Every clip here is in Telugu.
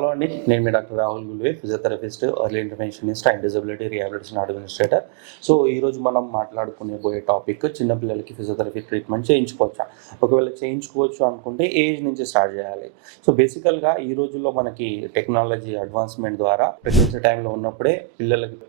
హలో అండి, నేను మీ doctor Rahul Gulve, physiotherapist, early interventionist and disability rehabilitation administrator. So ఈరోజు మనం మాట్లాడుకునే టాపిక్ చిన్నపిల్లలకి ఫిజియోథెరపీ ట్రీట్మెంట్ చేయించుకోవచ్చా. ఒకవేళ చేయించుకోవచ్చు అనుకుంటే ఏజ్ నుంచి స్టార్ట్ చేయాలి. సో బేసికల్గా ఈ రోజుల్లో మనకి టెక్నాలజీ అడ్వాన్స్మెంట్ ద్వారా ప్రెగ్నెన్సీ టైంలో ఉన్నప్పుడే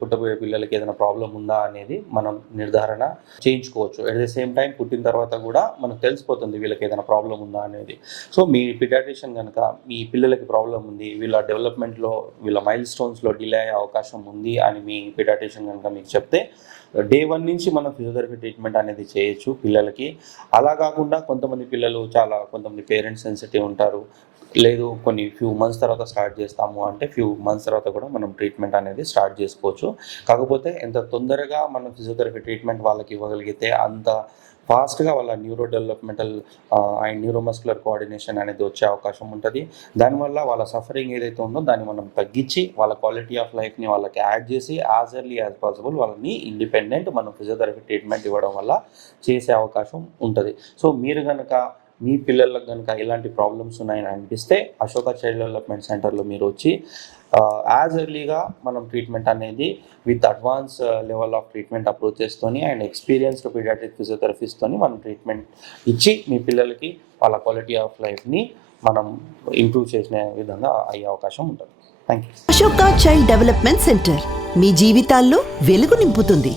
పుట్టబోయే పిల్లలకి ఏదైనా ప్రాబ్లం ఉందా అనేది మనం నిర్ధారణ చేయించుకోవచ్చు. అట్ ద సేమ్ టైం పుట్టిన తర్వాత కూడా మనకు తెలిసిపోతుంది వీళ్ళకి ఏదైనా ప్రాబ్లం ఉందా అనేది. సో మీ పీడియాట్రిషియన్ కనుక మీ పిల్లలకి ప్రాబ్లం ఉంది, వీళ్ళ డెవలప్మెంట్లో వీళ్ళ మైల్ స్టోన్స్లో డిలే అయ్యే అవకాశం ఉంది అని మీ పీడియాట్రిషియన్ కనుక మీకు చెప్తే డే 1 నుంచి మనం ఫిజియోథెరపీ ట్రీట్మెంట్ అనేది చేయొచ్చు పిల్లలకి. అలా కాకుండా కొంతమంది పేరెంట్స్ సెన్సిటివ్ ఉంటారు, లేదు కొన్ని ఫ్యూ మంత్స్ తర్వాత స్టార్ట్ చేస్తాము అంటే ఫ్యూ మంత్స్ తర్వాత కూడా మనం ట్రీట్మెంట్ అనేది స్టార్ట్ చేసుకోవచ్చు. కాకపోతే ఎంత తొందరగా మనం ఫిజియోథెరపీ ట్రీట్మెంట్ వాళ్ళకి ఇవ్వగలిగితే అంత ఫాస్ట్గా వాళ్ళ neuro developmental and neuromuscular coordination అనేది వచ్చే అవకాశం ఉంటుంది. దానివల్ల వాళ్ళ సఫరింగ్ ఏదైతే ఉందో దాన్ని మనం తగ్గించి వాళ్ళ క్వాలిటీ ఆఫ్ లైఫ్ని వాళ్ళకి యాడ్ చేసి యాజ్ ఎర్లీ యాజ్ పాసిబుల్ వాళ్ళని ఇండిపెండెంట్ మనం ఫిజియోథెరపీ ట్రీట్మెంట్ ఇవ్వడం వల్ల చేసే అవకాశం ఉంటుంది. సో మీరు కనుక మీ పిల్లలకు కనుక ఇలాంటి ప్రాబ్లమ్స్ ఉన్నాయని అనిపిస్తే అశోక చైల్డ్ డెవలప్మెంట్ సెంటర్లో మీరు వచ్చి యాజ్ ఎర్లీగా మనం ట్రీట్మెంట్ అనేది with advance level of treatment అప్రోచెస్తోని అండ్ ఎక్స్పీరియన్స్డ్ పీడియాట్రిక్ ఫిజియోథెరపిస్ట్తోని మనం ట్రీట్మెంట్ ఇచ్చి మీ పిల్లలకి వాళ్ళ క్వాలిటీ ఆఫ్ లైఫ్ని మనం ఇంప్రూవ్ చేసిన విధంగా అయ్యే అవకాశం ఉంటుంది. Thank you. Ashoka child development centre మీ జీవితాల్లో వెలుగు నింపుతుంది.